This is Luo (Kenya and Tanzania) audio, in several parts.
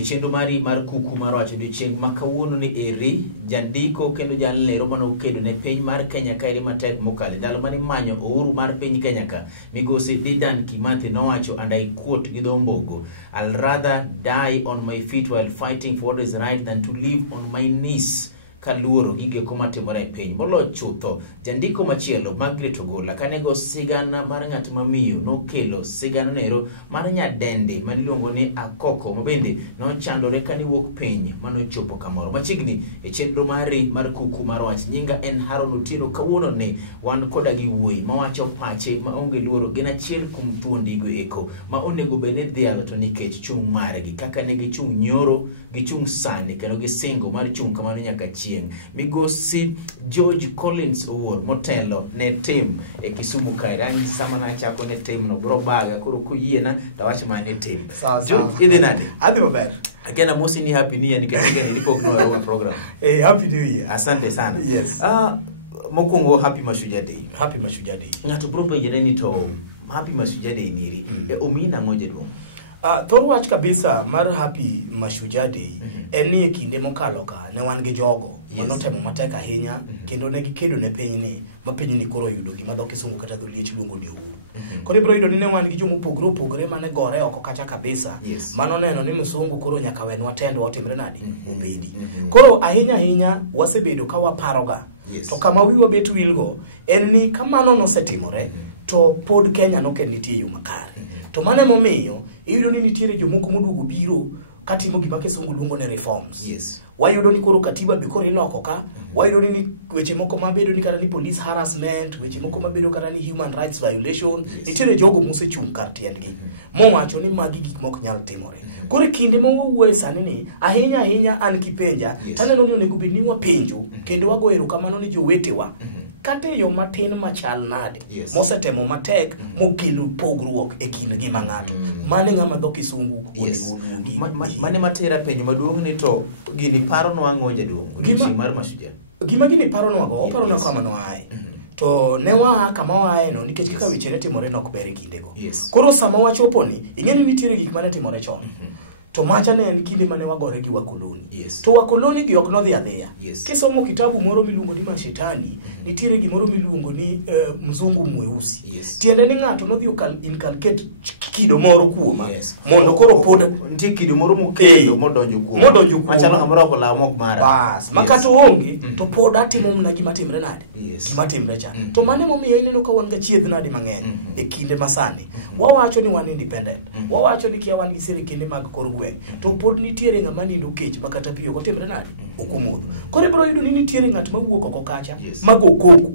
e chenro mari mar kuku mar wacho odiochieng' ma kawuono ni eri jandiko kendo jalero mano kedo ne piny mar Kenya ka eri matek mokale ndalo mane manyo uhuru mar piny Kenya ka migosi Dedan Kimathi nowacho and I quote gi dho Ombogo, I'll rather die on my feet while fighting for what is right than to live on my knees kaluoro gige kuma timore e piny molo chutho. Jandiko machielo Margaret Ogolla kanego sigana mar ng'at mamiyo nokelo sigana nero mar nyadende maniluongo ni Akoko mabende nochandore kani wuok piny manochopo kamoro machiegni e chenro mari mar kuku mar wach. Nyinga en Haron Otieno. Kawuono ne wan koda gi wuoyi mawacho pache maonge luoro gin achiel kuom thuondigo eko ma onego bene dhialo to nikech chung' margi kaka ne gichung' nyoro gichung' sani kendo gisingo mar chung' kamano nyaka chieng'. Migosi George Collins owuor motelo ne tim e Kisumu kae ani sama na chako ne tim no bro baga koro kuyiena tawacho mane tim George idinade adi maber again amosi ni happy new year nikapinga nilipok no wa program happy new year. Asante sana. Yes. Mokungo happy Mashujaa Day. Happy Mashujaa Day. Ngato bro penjere ni to happy Mashujaa Day niri omina ngoje dwo thor wach kabisa mar happy Mashujaa Day en ni kinde mokalo ka ne wan gi jogo manotemo matek ahinya kendo ne gikedo ne piny ni ma piny ni koro yudo gima dho kisungu kata dho liech luongo ni uhuru. Koro ibro yudo ni ne wan gi jomo pogre mane gore oko kacha kabisa mano neno ni msungu koro nyaka wenwa tendo otimre nadi obedi. Koro ahinya wasebedo ka waparoga to kama wiwa bet wilgo en ni kamano nosetimore to pod Kenya nokenitie yo makare. To mane momiyo iyudo ni nitiere jomoko moduogo biro katimo gima kisungu luongo ne reforms. Wayudo ni koro katiba be koro iloko ka. Wayudo ni weche moko mabedo ni kata ni police harassment, weche moko mabedo kata ni human rights violation, nitiere jogo mosechung' kar tiendgi mowacho ni magi gik mok nyal timore. Koro kinde mowuoye sani ni ahinya an kipenja taneno ni onego bed ni wapenjo kendo wago erokamano ni jowetewa kata yo matin machal nade mosetemo matek mokelo pogruok e kind gi mang'ato mane ng'ama dho kisungu mane matera penjo maduong' ni to gini paro no ang'o jaduong' gichi mar Mashujaa gima gini paro no ago paro na kama no ae to ne wa kama wae no nikech kaka weche ne timore nok ber kindego. Koro sama wachopo ni ing'eni nitiere gik mane timore chon to macha ne en kinde mane wagore gi wakoloni. To wakoloni gi ok nodhi adhiya. Kisomo kitabu moro miluongo ni Mashetani nitiere gimoro miluongo ni mzungu mweusi. Tiende ni ng'ato nodhi inculcate kido moro kuoma mondo koro pod nitie kido moro mokelo modonjo kuoma machalo ng'amoro ko lawo mok mara bas makato onge to pod atimo mna gima timre nade gima timre cha to mane momiyo ineno ka wan ga chiedh nade mang'eny e kinde masani wawacho ni wan independent wawacho ni kia wan gi sirikende mag kor to pod nitiere ng'ama nindo kech makata piyo ko timre nade okomodho. Koro ibro yudo ni nitiere ng'at mawuok oko kacha mago koko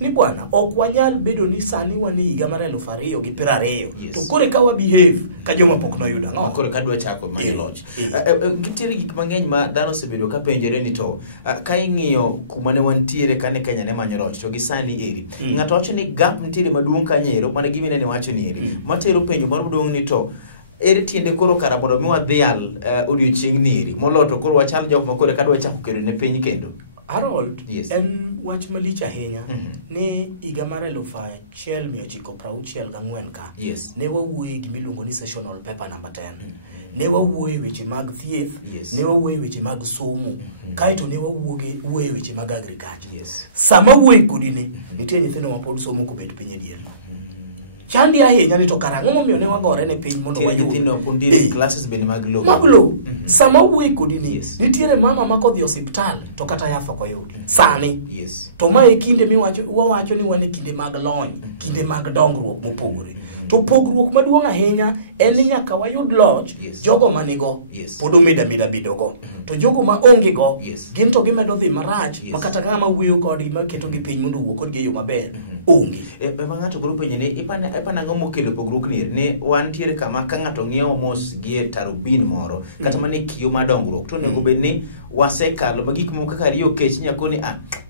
ni bwana ok wanyal bedo ni sani wan higa mar 2020 to kore ka wa behave ka joma pok no yuda no kore ka dwa chako manyo loch. Nitiere gik mang'eny ma dhano osebedo ka penjore ni to ka ing'iyo kuma ne wantiere kane Kenya ne manyo loch to gi sani eri ng'ato wacho ni gap nitiere maduong' kanyero mane gimine ne wacho ni eri matero penjo mar maduong' ni to ere tiende koro kara mondo mi wadhial odiochieng' niri moloto koro wachal jok ma kore kadwa chako kedo ne piny kendo Harold en wach malich ahinya ni higa mar 1964 ka ne wawuoye gimiluongo ni sessional paper number 10 ne wawuoye weche mag thieth ne wawuoye weche mag somo kaito ne wawuoye weche mag agriculture sama wuoye kodine nitie nyithindo ma pod somo kobet piny e diere chandi ahinya ni to karang'o momiyo ne wagore ne piny mondo wayud nyithindo pundire classes bende mag lo sama wuoyi kodini nitiere mama makodhi osiptal to kata yath ok oyudi sani to ma e kinde wawacho ni wan e kinde mag lony kinde mag dongruok mopogore to pogruok maduong' ahinya en ni nyaka wayud loch jogo manigo pod omeda bedogo to jogo ma onge go gin to gimedo dhi marach makata ng'ama wuoyo kodgi maketo gi piny mondo wuo kodgi e yo maber onge ma ng'ato koro penjo ni ipana ng'o mokelo pogruok ni ne wan tiere kama ka ng'ato ng'iewo mos gi tarubin moro kata mane kiyo madongruok to nego bed ni wasekalo magik moko kaka riyo kech nyakoni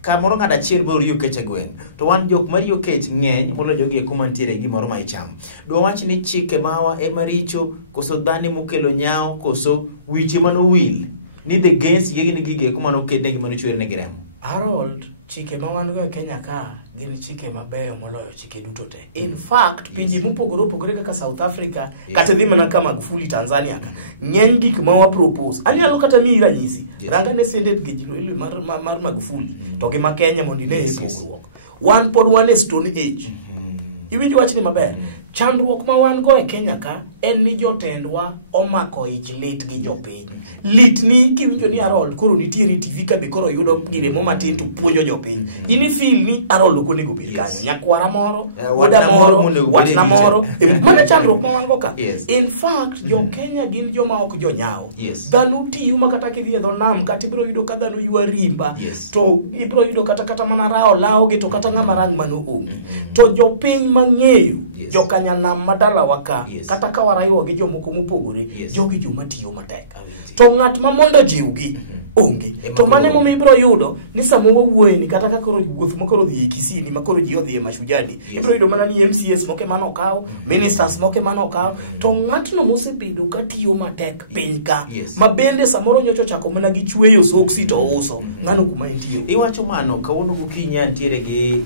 kamoro ng'ato achiel biro riyo kech e gweng' to wan jok ma riyo kech ng'eny moloyo jogi kuma nitiere gimoro ma ichamo. Dwa wach ni chike mawa e maricho koso dhani mokelo nyawo koso wiche manowil ni the gains yegi ni gige kuma noked ne gima nochwer ne giremo. Harold chike ma wan go e Kenya ka gin chike mabeyo moloyo chike duto te. In fact, pinje mopogore opogore kaka South Africa, kata dhi mana kama Magufuli Tanzania ka, ng'eny gik ma wa propose. Anyalo kata mi ranyisi. Ranga ne Senate gijino mar Magufuli, to gi ma Kenya mondo ine pogruok. Wan pod wan e Stone Age. Iwinjo wachni maber. Chandruok ma wan go e Kenya ka en ni jotendwa omako ich lit gi jopiny. Lit ni kiwinjo ni Harold koro nitiere TV ka be koro yudo gire mo matin to puonjo jopiny. Ini feel ni Harold ko nego bil kanyo. Nyakwara moro, oda moro, watna moro. Mana chandruok ma wan go ka. In fact, jo Kenya gin joma ok jonyawo. Dhano tiyo makata kidhi e dho nam kata ibiro yudo ka dhano ywa rimba. To ibiro yudo kata mana rao lao gi to kata ng'ama rang mano onge. To jopiny mang'eyo jokanyanam madala waka kata ka waraiwa gi jomoko mopogore jogi joma tiyo matek to ng'at ma mondo jiwgi onge to mane mo ibro yudo ni samo wuoye ni kata ka koro wuoth makoro dhi Kisini makoro ji odhi e Mashujadi ibro yudo mana ni MCS moke mano kaw ministers moke mano kaw to ng'atno mosebedo ka tiyo matek piny ka ma bende samoro nyocho chako mana gi chweyo soksi to uso ng'ano kuma intiyo iwacho mano kawono gokinya ntiere gi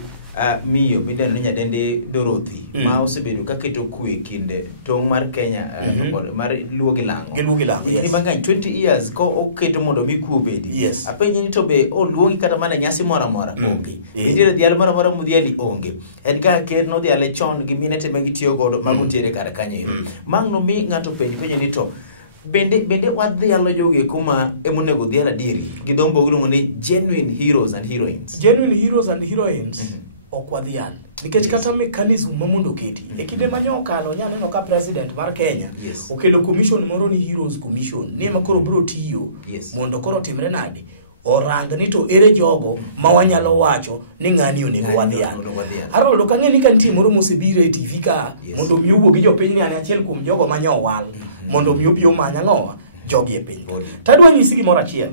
miyo midendo ni Nyadende Dorothy ma osebedo ka keto kwe kinde tong' mar Kenya mar luo gi lango ni mang'any 20 years ko oketo mondo mi kuo bedi apenje ni to be luongi kata mana nyasi mora mora onge nitiere dhial mora mora mudhiali onge Edgar Ker no dhiale chon gi mine teme gitiyo godo mago tiere kar kanyo mang'no mi ng'ato penjo ni to bende wadhialo joge kuma emonego dhial adieri gi dhombo giluongo ni genuine heroes and heroines okwadhial nikech kata mechanism mamundo keti e kinde manyokalo nyaneno ka president mar Kenya okelo commission moro ni Heroes Commission ni makoro bro tiyo mondo koro timre nade orang ni to ere jogo ma wanyalo wacho ni ng'ani onego wadhial Harold ka ng'eni kan tim moro mosebire TV ka mondo miugo gi jopiny ni an achiel kuom jogo manyowal mondo miubi omanya ng'owa jogi e piny tadwa nyisi gimoro achiel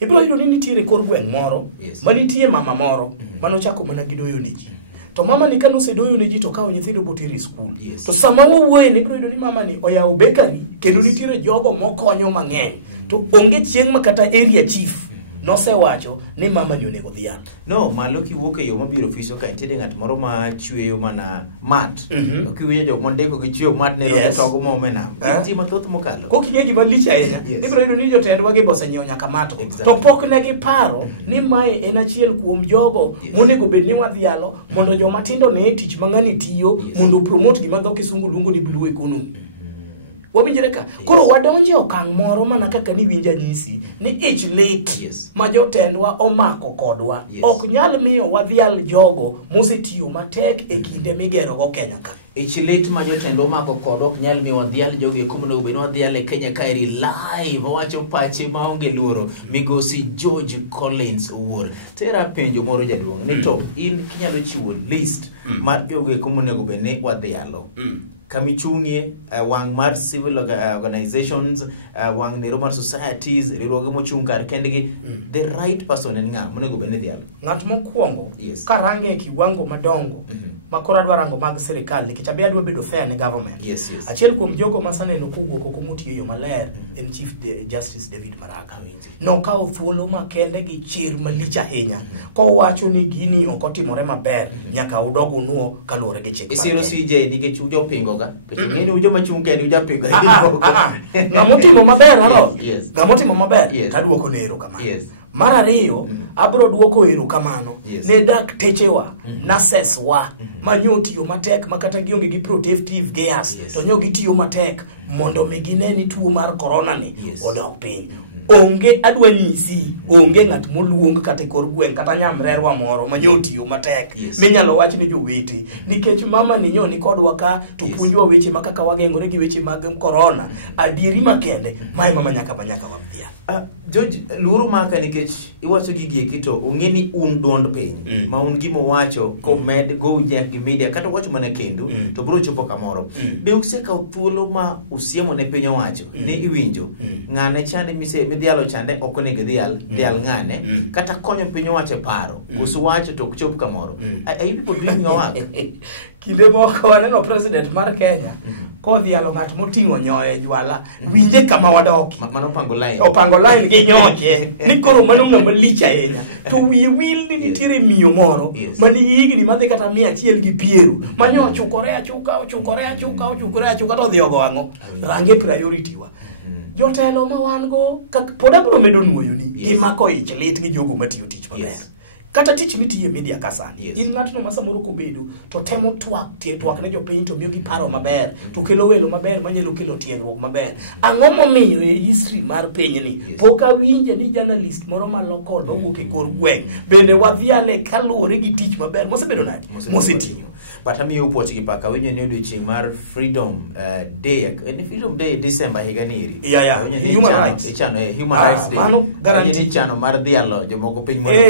ibiro yudo ni nitiere kor gweng' moro manitie mama moro manochako mana gi doyo ne ji to mama ni kano sedoyo ne ji to kawo nyithindo boteri school to sama wuoye ne ibiro yudo ni mama ni oyawo bakery kendo nitiere jogo mokonyo mang'eny to onge chieng' makata area chief nosewacho ni mama ni onego dhial no malo kiwuok e yo mabiro ofiso ka nitiere ng'at moro ma chweyo mana mat kiwinjo jok mondiko gi chweyo mat ne rogo togo momena ji mathoth mokalo ko kinye gima lich ahinya ibiro yudo ni jotendwa gi bosenyieo nyaka mato to pok ne giparo ni mae en achiel kuom jogo monego bed ni wadhialo mondo joma tindo ne tich mang'ani tiyo mondo promote gima dho kisungu luongo ni blue economy wabinjire ka koro wadonje okang' moro mana kaka ni winja nyisi ni ich lit ma jotendwa omako kodwa ok nyal miyo wadhial jogo mosetiyo matek e kinde migero go Kenya ka ich lit ma jotendwa omako kodwa ok nyal miyo wadhial jogo e kuma onego bed wadhial e Kenya ka eri live wacho pache maonge luoro migosi George Collins owuor tera penjo moro jaduong' ni to in kinyalo chiwo list mar jogo e kuma onego bed ni wadhialo kamichungie wang mar civil organizations wang nero mar societies riroge mochung kar kendgi the right person en ng'a monego bed ni dhial ng'at mokwongo karange e kiwango madongo makoro adwa rango mag sirikal nikech abe adwa bedo fair ne government achiel kuom jogo masaneno kowuok oko motiyo yo maler en Chief Justice David Maraga nokawo thuolo makende gi chir malich ahinya kowacho ni gini ok otimore maber nyaka udog unuo kaluwore gi chik isiro CJ nikech ujo pingo ga ng'eni ujo machung kendi uja pingo ng'amotimo maber halo ng'amotimo maber tadwoko nero kamano mar ariyo abro duoko erokamano ne daktechewa nurses wa manyotiyo matek makata gionge gi protective gears to nyo gitiyo matek mondo migineni tuo mar corona ni odok piny onge adwa nyisi onge ng'at moluong kata kor gweng' kata nyamrerwa moro manyotiyo matek minyalo wach ni jowete nikech mama ni nyoni kodwa ka to puonjwa weche makaka wageng'ore gi weche mag corona adieri makende mai mama nyaka wabia George luru maka nikech iwacho gigi kito ong'eni un dond piny ma un gimo wacho komed go jack gi media kata wacho mana kendo to bro chopo kamoro be usekaw thuolo ma usiemo ne piny owacho ne iwinjo ng'ane chande midhialo chande ok onego dhial ng'ane kata konyo piny owacho paro koso wacho to chop kamoro ai people doing your work kinde moko waneno president mar Kenya kodhialo ng'at moting'o nyoye jwala winje kama wadoki mano pango line gi nyoche ni koro mano ng'ama lich ahinya to wiye wil ni nitiere miyo moro mani higni madhi kata 120 manyo ochukore achuka to dhi ogo ang'o range priority wa jotelo ma wan go pod abiro medo nuoyo ni gimako ich lit gi jogo matiyo tich maber kata tich mitiye media kasani in ng'atno ma samoro kobedo to temo twak ne jopiny to miyo gi paro maber to kelo welo maber manyalo kelo tiegruok maber ang'o momiyo e history mar pinyni pok awinje ni journalist moro ma local mawuok e kor gweng' bende wadhiale kaluwore gi tich maber mosebedo nade mosetiyo but amiyo upoch gi paka winjo ni odiochieng' mar Freedom Day en Freedom Day December higa niri human rights day mano garanti chano mar dhialo jomoko piny mondo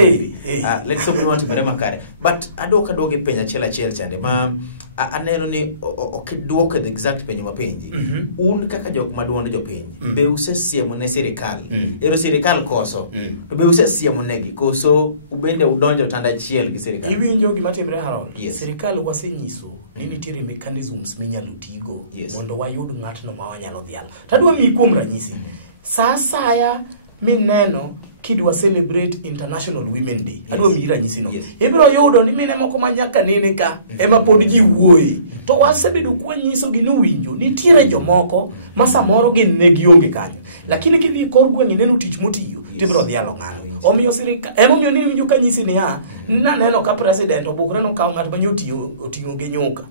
let's hope we want to be makare but adoke penya chela chande ma aneno ni okidwoke the exact penyo mapenji un kaka jok maduond jopiny be usesiemo ne sirikal ero sirikal koso to be usesiemo negi koso ubende udonjo tanda chiel gi sirikal iwinjo gima timre Harold sirikal wasenyiso ni nitiere mechanisms minyalo tigo mondo wayud ng'atno ma wanyalo dhialo tadwa mi kuom ranyisi saya mineno kidwa celebrate International Women Day adwa mi ranyisi no ibiro yudo ni mine moko manyaka nene ka ema pod ji wuoyi to wasebedo kwanyiso gi no winjo nitiere jomoko ma samoro gin ne gionge kanyo lakini kidhi kor gweng' neno tich motiyo tibiro dhialo ng'ano omiyo sirikal omiyo ni winjo kanyisi ni naneno ka president obukre no kawo ng'at manyotiyo oting'o gi nyuka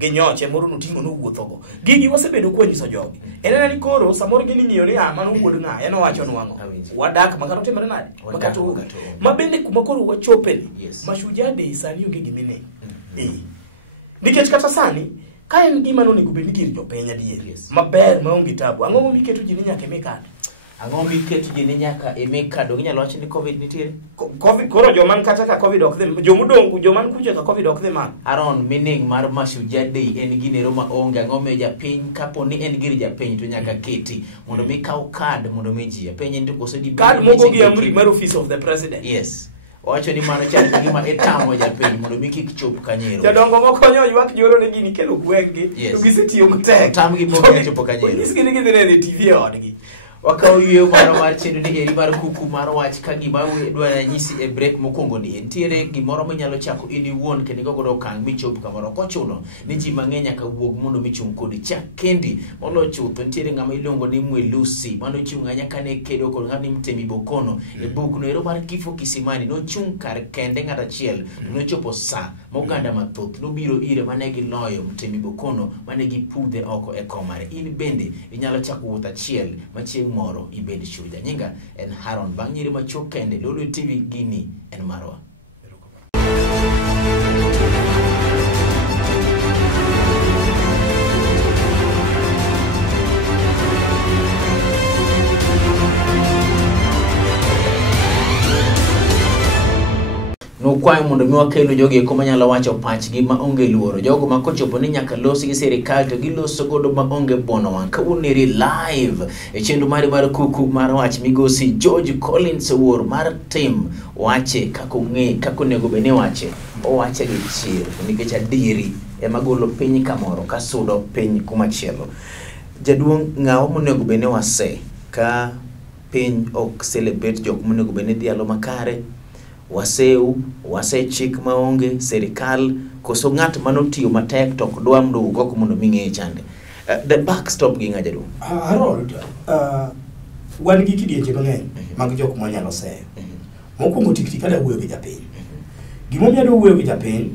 gi nyoche moro noting'o no wuothogo gigi wasebedo kwanyiso jogi enena ni koro samoro gini ng'iyo ni mano wuod ng'a en owacho nwang'o wadak makaro timre nade makato ma bende kuma koro wachopeni Mashujaa Day sani onge gimine nikech kata sani ka en gima nonego bed ni gir jopiny adier maber maonge tabu ang'o miketo ji ni nyaka mikad ang'o miketo ji ni nyaka emikado ginyalo wacho ni covid nitiere covid koro joman kata ka covid ok dhi jomudong joman kucho ka covid ok dhi man Aaron meaning mar Mashujaa Day en ginero ma onge ang'o me japiny kapo ni en gir japiny to nyaka keti mondo mi kaw card mondo mi ji piny en to koso di card mogo gi amri mar office of the president wacho ni mano chal gima etamo japiny mondo mi kik chop kanyero jodongo mokonyo ywak joro ne gini kelo gweng'gi to gisetiyo matek tam gi mondo chopo kanyero nyisgi ni gidhi TV odgi wakaw yweyo moro mar chenro ni eri mar kuku mar wach ka gima dwara nyisi e break mokwongo ni entiere gimoro minyalo chako in iwuon kendo igogodo okang' michop kamoro kochuno ni ji mang'eny nyaka wuog mondo michung' kodi chak kendi molo chutho nitiere ng'ama iluongo ni Mwelusi mano chung' nyaka ne kedo kod ng'at ni Mtemi Bokono e buk no ero mar Kifo Kisimani nochung' kar kende ng'at achiel nochopo sa moganda mathoth nobiro ire mane giloyo Mtemi Bokono mane gipudhe oko e komare in bende inyalo chako wuoth achiel machieng' moro ibed shuja nyinga en Haron bang' nyiri machuok kende Lulu TV gini en marwa nokwayo mondo mi wakelo jogi eko manyalo wacho pachgi ma onge luoro jogo ma kochopo ni nyaka losi gi sirikal to giloso godo ma onge bono wan kawuneri live e chenro mari mar kuku mar wach migosi George Collins wuor mar tim wache kako nego bene wache o wache gi chir nikech adiri ema golo piny kamoro kasudo piny kumachielo jaduong' ng'awo monego bene wase ka piny ok celebrate jok monego bene dhialo makare wase chik maonge serikal koso ng'at manotiyo matek tok dwa mdu goko mondo ming'e chande the backstop gi ng'aja duong' Harold wan gi kidienje mang'eny mag jok manyalo seyo mokwongo tiktik kada wuoyo gi japiny gimo miyo wuoyo gi japiny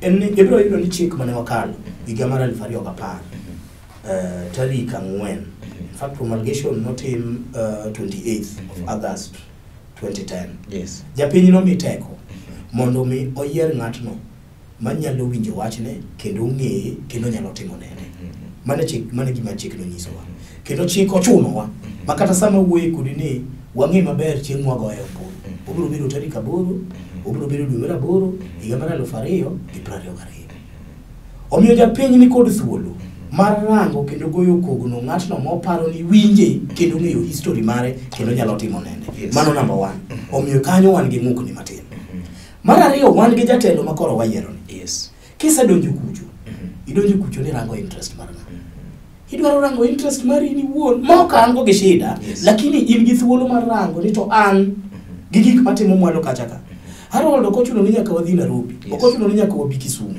en ni ibiro yudo ni chik mane wakalo higa mar 2010 tarik 4 in fact promulgation notim 28th of August 2010 japiny no miteko mondo mi oyier ng'atno manyalo winjo wachne kendo ng'eye kendo nyalo timo nene mane gima chik no nyisowa kendo chik ochunowa makata sama wuoye kodi ni wang'e maber chieng' wagoye ombulu obiro bedo tarik 8 obiro bedo dwe mar 8 higa mar 2022 omiyo japiny ni kod thuolo mar rango kendo goyo kogno ng'atno moparo ni winje kendo ng'eyo history mare kendo nyalo timo nende mano number 1 omiyo kanyo wan gi mukni matin mar ariyo wan gi jatelo makoro wayiero ni kisedonjo kucho idonjo kucho ni rango interest mar ng'ato idwaro rango interest mari ni wuon ma ok ango gi shida lakini in gi thuolo mar rango ni to an gi gik matimo mwalo kacha ka Harold okochuno ni nyaka wadhi Nairobi okochuno ni nyaka wabi Kisumu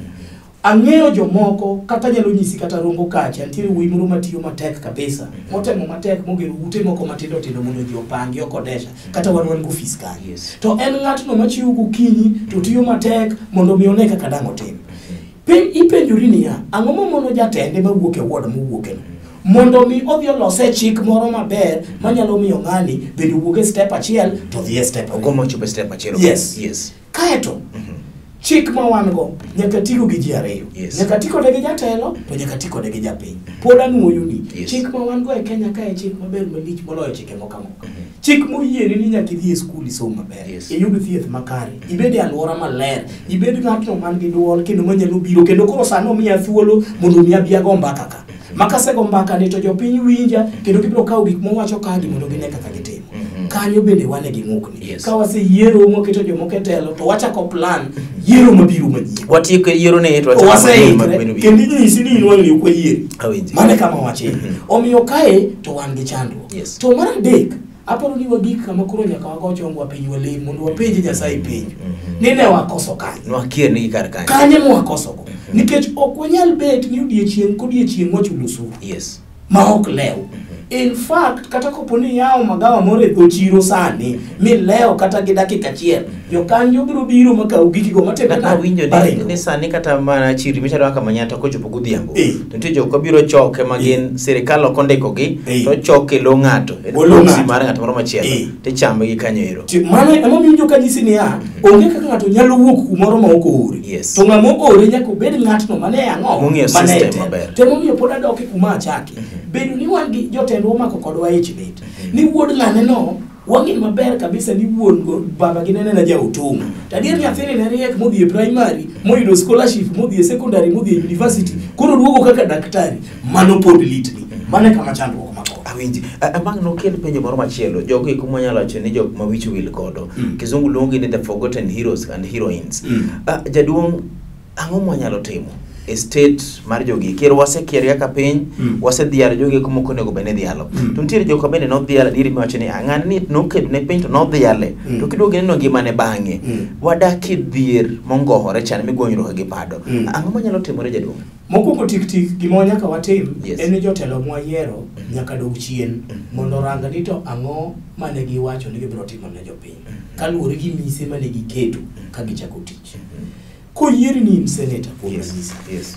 ang'eyo jomoko kata nyalo nyisi kata rongo kacha ntiere wuoyi moro matiyo matek kabisa motemo matek mogero ute moko matindo tindo mondo ji opangi okodesha kata wan go office kanyo to en ng'atno machiwo gokinyi to tiyo matek mondo mi one kaka dang' otim ipenjori niya ang'o momono jatende mawuok e ward mowuok eno mondo mi odhi olose chik moro maber manyalo miyo ng'ani bedo wuok e step achiel to dhi e step ogomo chopo step achiel yes kaeto chik ma wan go nyaka tigo gi ji ariyo nyaka tiko de gi jatelo to nyaka tiko de gi japiny pod anuoyo ni chik ma wan go e Kenya ka e chik maber malich moloyo chike moko chik moyieni ni nyaka idhi e skul isom maber iyud thieth makare ibed e alwora maler ibed ng'atno man gi duol kendo manyalo biro kendo koro sano miya thuolo mondo mi abia go mbaka ka makasego mbaka ni to jopiny winja kendo gibiro kawo gik mowacho kagi mondo gine kaka gitimo kanyo bende wane gi ng'ukni ka waseyiero moketo jomoko e telo to wachako plan yiero mabiro manyien watieko yiero ne to kendo inyisi ni inwang'ni ok wayieri mane kama wache omiyo kae to wan gi chandruok to mar adek aparo ni wagik kama koro nyaka wago chongo wapiny walem mondo wapenje Nyasaye penjo ni ne wakoso kanyo nwakier ni kar kanyo kanye mwakoso go nikech ok wanyal bet ni odiechieng' wachulo osuru ma ok lew in fact kata koponi yao magawa more dho chiro sani mi leo kata gi dakika achiel jokanyo biro biro makaw giki go matebe na winjo ni sani kata mana chiri micharo kama Manyatta kochopo godhiambo to nitie jok biro choke magin sirikal ok ondiko gi to choke lo ng'ato e mar ng'ato moro machielo to chame gi kanyo ero mane emo winjo kanyisi ni onge kaka ng'ato nyalo wuok kumoro ma ok ore to ng'amo ore nyaka bed ng'atno mane ang'o mane maber to momiyo pod adok kuma achaki bedo ni wan gi jotendwa mako kodwa ichbet ni wuod ng'ane no wangi maber kabisa ni wuon go baba gi nene na ja utungu tadier nyathini ne riek modhi e primary moyudo scholarship modhi e secondary modhi e university koro duogo kaka daktari mano pod litni mane kama chandruok mako awinji amang no kel penjo moro machielo jogo iko manyalo wacho ni jok ma wicho wil godo kizungu luongi ni the forgotten heroes and heroines jaduong' ang'o mwanyalo timo estate mar jogi kero wasekier kaka piny wasedhialo jogi kuma ok onego bene dhialo to nitiere jok bende nodhialo diri miwacho ni ng'ani ni nokedo ne piny to nodhiale to kiduogo neno ngimane bang'e wadak e dhier mongohore chan migonyruok gi pado ang'o manyalo timore jaduong' mokwongo tik gima nyaka watim en jotelo mwayiero nyaka dog chien mondo ranga ni to ang'o mane giwacho ni gibiro timo ne jopiny kaluwore gi mise mane giketo ka gichako tich koyieri ni in senator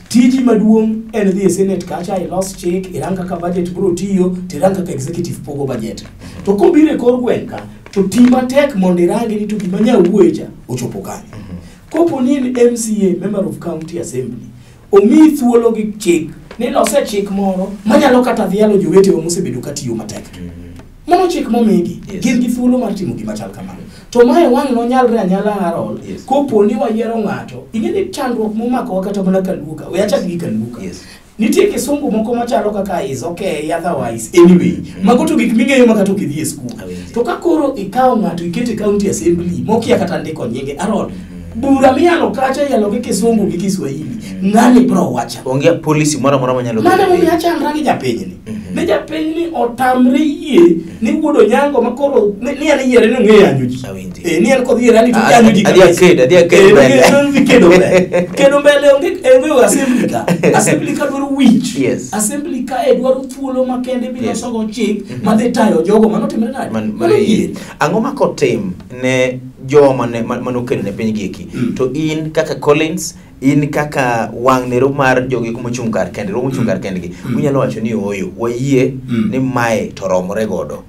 tiji maduong' en dhi e senate kacha ilos chik irang kaka budget biro tiyo tirang kaka executive pogo budget to kobire kor gweng' ka to tima tek mondo irangi ni to gima nyawuocha ochopo kanyo kopo ni MCA member of county assembly omi thuolo gi chik ni lose chik moro manyalo kata dhialo jowete mosebedo katiyo matek mano chik momigi gin gi thuolo mar timo gima chal kamano to mae wang' no nyalre anyala Harold kopo ni wayiero ng'ato ing'eni chandruok momako wakata mana Kaluka we achak gi Kaluka nitie kisungu moko machalo kaka is okay otherwise anyway mago to gik ming'eyo makata ok idhi e skul to ka koro ikawo ng'ato ikete county assembly mokia kata ndiko nyinge Harold bura miyalo kacha yalo gi kisungu gi Kiswahili ng'ani bro wacha onge policy moro manyalo mana mo yachandra gi japinyni ne japinyni otamre yie ni wuodo nyango makoro ni an yiere no ng'e yanyo ji ni an kodhi yiere ni to yanyo ji adhi kedo mbele onge assembly ka dwaro wich assembly ka dwaro thuolo makende bi losogo chik madhi tayo jogo manotimre nade ang'o makotim ne joma manokedo ne piny gieki to in kaka Collins in kaka wang' nero mar jogi kuma chung' kar kende romo chung' kar kendgi unyalo wacho ni oyo wayie ni mae to romore godo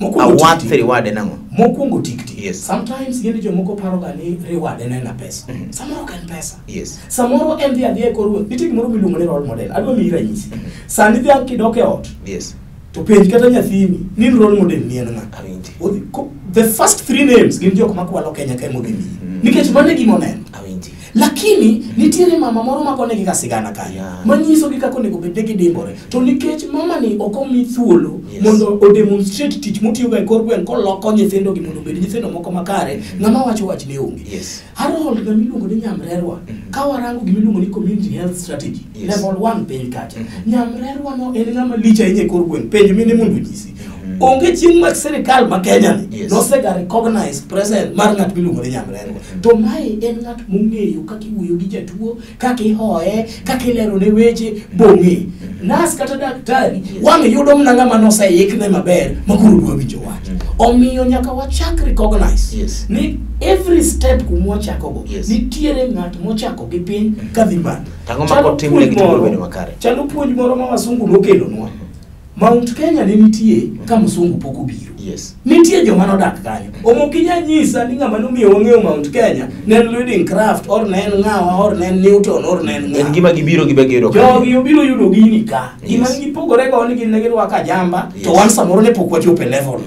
awath reward nang'o mokwongo tikti sometimes gini jomoko paro ga ni reward en pesa samoro kan pesa samoro en dhi kor nitie gimoro miluongo ni role model adwa miyi ranyisi sani dhi kidok e ot to penj kata nyathini ni role model ni en ng'a the first 3 names gin jok makwalo Kenya kae modhi nikech mane gimoneno lakini nitiere mama moro makone gi kasigana kanyo manyiso gi kako nego bende gidimbore to nikech mama ni okomi thuolo mondo o demonstrate tich motiyo ga kor gwen koloko nyithindo gi mondo bed nyithindo moko makare ngama wacho wach ne onge Harold ga miluongo ni Nyamrerwa ka warango gi miluongo ni community health strategy level 1 piny kacha Nyamrerwa no en ngama licha yenye kor gwen penj mine mondo nyisi onge chieng' mag sirikal ma Kenya ni nosega recognize present mar ng'at miluongo ni Nyamrerwa to mae en ng'at mong'eyo kaka iwuoyo gi jatuo kaka ihoye kaka ilero ne weche bong'e nas kata daktari wang' yudo mna ng'ama noseikne maber makoro dwa winjo wach omiyo nyaka wachak recognize ni every step kumwa chakogo nitiere ng'at mochako gi piny kadhi mbele chalo puonj moro ma wasungu nokelonwa Mount Kenya ne nitie ka msungu poko biro. Nitie joma nodak kanyo. Omokinya nyisa ni ng'ama nomiyo wang'eyo Mount Kenya, ne Leading Craft or ne ng'awa or ne Newton or ne ng'awa. En gima gibiro gibegero ka. Jogi obiro yudo gini ka. Gima gipogore go ni gin ne girwaka jamba to wan samoro ne pok wachopo level.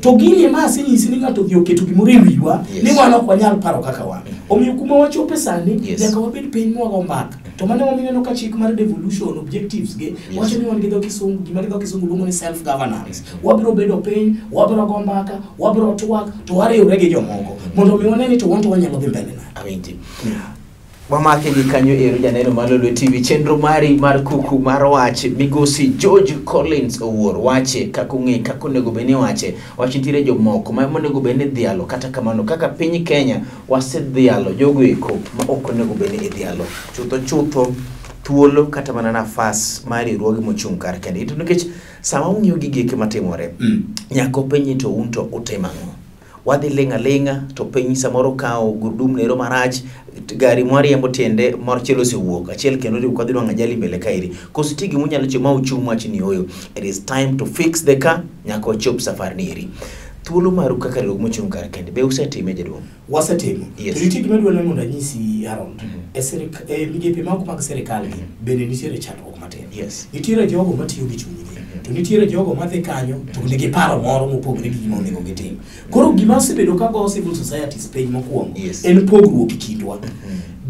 To gini ma sinyisi ni ng'ato dhi oketo gimoro e wiwa ni wan ok wanyal paro kaka wan. Omiyo kuma wachope sani nyaka wabed piny mwago mbaka. To mane wamineno ka chik mar devolution objectives ge wacho ni wan gi dho kisungu gima dho kisungu luongo ni self governance wabiro bedo piny wabiro go mbaka wabiro twak to wariwre gi jomoko mondo mi waneni to wan to wanyalo dhi mbele na awinji wamake gi kanyo ero janeno Malolwe TV chenro mari mar kuku mar wach migosi George Collins Owuor wache kako ng'e kako nego bene wache wachintire jomoko ma monego bene dhialo kata kamano kaka piny Kenya wasedhialo jogo eko ma ok nego bene idhialo chutho thuolo kata mana nafas mari ruogi mochung' kar kende to nikech sama ung'iyo gige matimore nyako penyi to unto utemango wadhi lenga to piny samoro kao gurdum nero marach gari mwariembo tiende mor chelo sewuok achiel kendo ri kwadhi nwanga jali mbele kairi kositigi munyalo choma uchung' wach ni oyo it is time to fix the car nyako chop safar niri thuolo maru kaka riwruok mochung' kar kende be usetime jaduong' wasetimo to nitie gima dwaro mondo anyisi Harold migepe moko mag sirikal bende nitiere chandruok matin nitiere jogo matiyo gi chunygi to nitiere jogo madhi kanyo to nigi paro moro mopogore gi gima onego gitim koro gima sebedo ka go civil society piny mokwongo en pogruok kindwa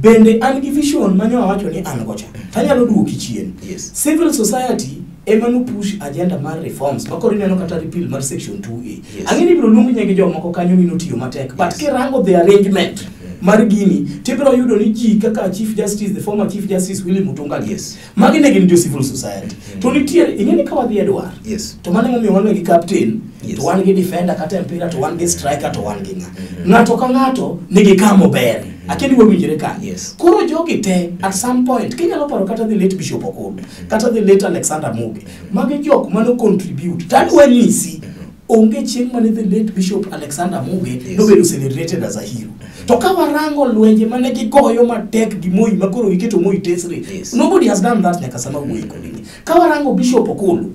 bende an gi vision manyo wacho ni an gocha tanyalo duoki chien civil society emanu push agenda mar reforms makoro ineno kata repeal mar section 2A ang'eni biro luongo nyegi jomoko kanyo ni notiyo matek but kirango the arrangement mar gini tibiro yudo ni ji kaka Chief Justice the former Chief Justice William Mutunga magi ne gin jo civil society to nitiere ing'eni ka wadhi Edward to mane momiyo wan gi captain to wan gi defender kata mpira to wan gi striker to wan gi ng'ato ka ng'ato nigi kamo ber akeni wawinjire ka koro jogi te at some point kinyalo paro kata the late Bishop Okoth kata the late Alexander Muge magi jok mano contribute tadwa nyisi onge chieng' mane the late Bishop Alexander Muge nobedo celebrated as a hero to ka warango lwenje mane gigoyo matek gi Moi makoro giketo Moi tesre nobody has done that nyaka sama wuoyi kodini ka warango Bishop Okulu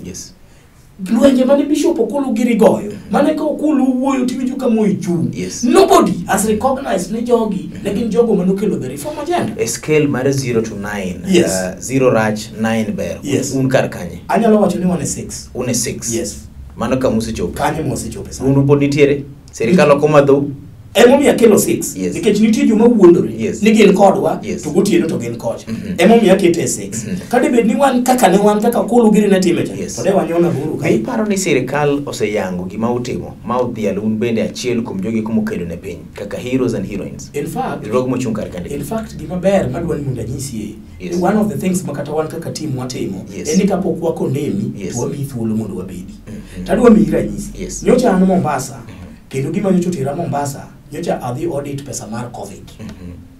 lwenje mane Bishop Okulu girigoyo mane ka Okulu wuoyo tiwinjo ka Moi chung nobody has recognized ne jogi ne gin jogo manokelo the reform agenda a scale mar 0 to 9 0 rach 9 ber un kar kanye anyalo wacho ni wane 6 une 6 mano ka musechopo kanye musechopo sana unu pod nitiere serikal okomadho emomi akelo 6 nikech nitie joma wuondore ni gin kodwa to gotieno to gin kocha emomi akete 6 kade bed ni wan kaka Okulu giri na time cha to de wanyona buru kai paro ni serikal oseyango gima utimo ma udhialo un bende achiel kuom jogi komokedo ne piny kaka heroes and heroines in fact rogo mochung' kar kende in fact gima ber madwa ni munda nyisi one of the things makata wan kaka team watimo en kapok wako nemi to wami thuolo mondo wabedi tadwa mira nyisi nyocha an Mombasa kendo gima nyocha tira Mombasa nyocha adhi audit pesa mar COVID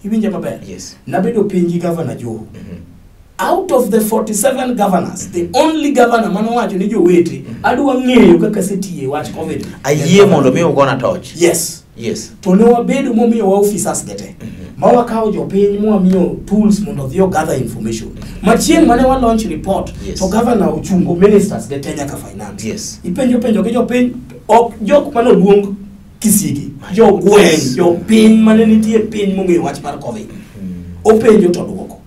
ibinja maber nabedo pingi governor Joho out of the 47 governors the only governor mano wacho ni jowete adwa ng'eyo kaka setiye wach COVID ayie mondo mi ugona touch yes to ne wabedo momiyo wa officers gete ma wakawo jopiny mwamiyo tools mondo dhiyo gather information machien mane wa launch report to governor ochungo ministers gete nyaka finance ipenjo gi jopiny ok jok mano luong kisigi jo gweng jo piny mane nitie piny mong'eyo wach mar COVID openjo to duoko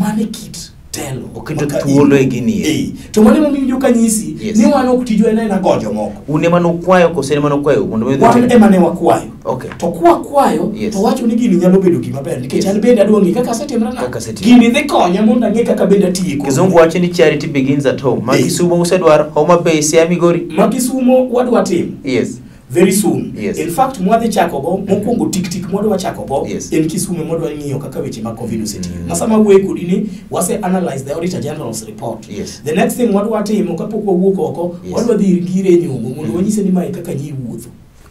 mane kit telo oketo thuolo e gini to mane momiyo kanyisi ni wan ok tijo na gojo moko une mano kwayo kose mano kwayo mondo wan ema ne wakwayo okay to kwayo to wacho ni gini nyalo bedo gima ber nikech an bende adongi kaka setimra na gini dhi konya mondo ang'e kaka bende atieko Kizungu wacho ni charity begins at home Makisumo usedwar Homa Bay Siaya Migori Makisumo wadwa tim yes very soon yes. In fact mwadhi chako go mokwongo tik mwadwa chako go yes. En Kisumu mwadwa ng'iyo kaka weche mag covid osetii masama wuoye kodi ni wase analyze the auditor general's report yes. The next thing mwadwa timo kapok wawuok oko wadwa dhi ngire nyungu mondo wanyise ni mai kaka nyi wuotho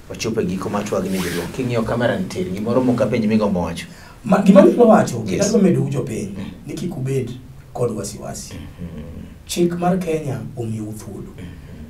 wachope giko matwagni jodong king'iyo kamera nitie gimoro moko penj migombo wacho gima nyalo wacho kidwa medo ujo piny ni kik ubed kod wasiwasi chik mar Kenya omiyo thuolo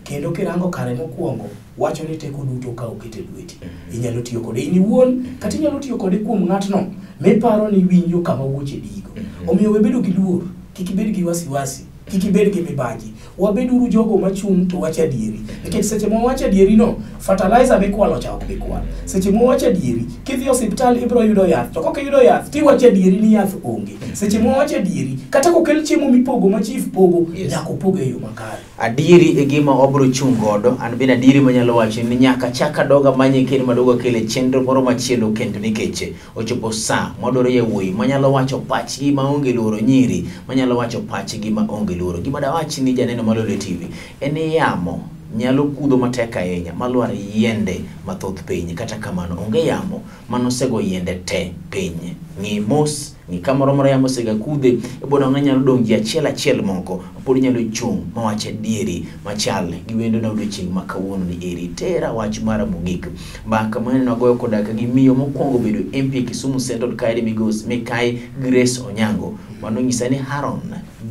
kendo kirango kare mokwongo wacho ni teko duto ka okete lweti inyalo tiyo kode in iwuon kata inyalo tiyo kode kuom ng'atno miparo ni winjo kama wuoche digo omiyo webedo gi luor kik ibed gi wasiwasi kik ibed gi mibaji wabeduru jogo machung' to wacha dieri nikech seche mo wacha dieri no fertilizer mikwalo cha ok bikwal seche mo wacha dieri kidhi hospital ibro yudo yath to kok yudo yath ti wacha dieri ni yath onge seche mo wacha dieri kata kokel chiemo mipogo ma chief pogo nyaka pogo e yo makare adieri e gima obro chung godo an bina adieri manyalo wacho ni nyaka chaka doga manye ken madogo kele chenro moro machielo kendo nikeche ochopo saa modoro yawuoyi manyalo wacho pachgi maonge luoro nyiri manyalo wacho pachgi maonge luoro gima dawachi ni janeno malolo TV en yamo nyalo kudho matek ahinya malwar yiende mathoth piny kata kamano onge yamo manosego yiende te piny ng'i mos ni kamoro moro yamo sega kudhe e bono ng'anyalo dongi achiel moko pod nyalo chung mawache dieri machal gi wendo na odiochieng' makawuono ni eri tera wach mara mogik mbaka mane nagoyo kodaka gi miyo mokwongo bedo MP Kisumu Central Kairi Migos Mikai Grace Onyango mano nyisa ni Haron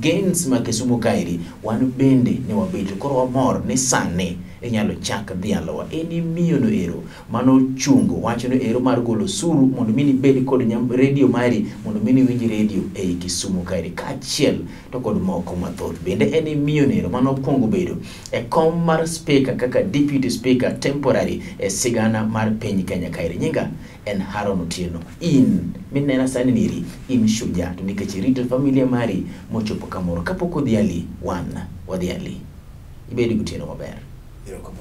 Gains ma Kisumu Kairi wan bende ne wabedo koro wamor ni sane inyalo chak dhialowa eni miyo no ero mano chungo wacho no ero mar golo suru mondo mini bedi kod radio mari mondo mini winji radio ei Kisumu Kairi kachiel to kod moko mathoth bende eni miyo no ero mano kwongo bedo e kom mar speaker kaka deputy speaker temporary e sigana mar piny Kenya Kairi nyinga en Haron Otieno in minena sani niri in shujaa to nikech rito familia mari mochopo kamoro kapok odhiali wan wadhiali ibedi gutieno maber. You're welcome.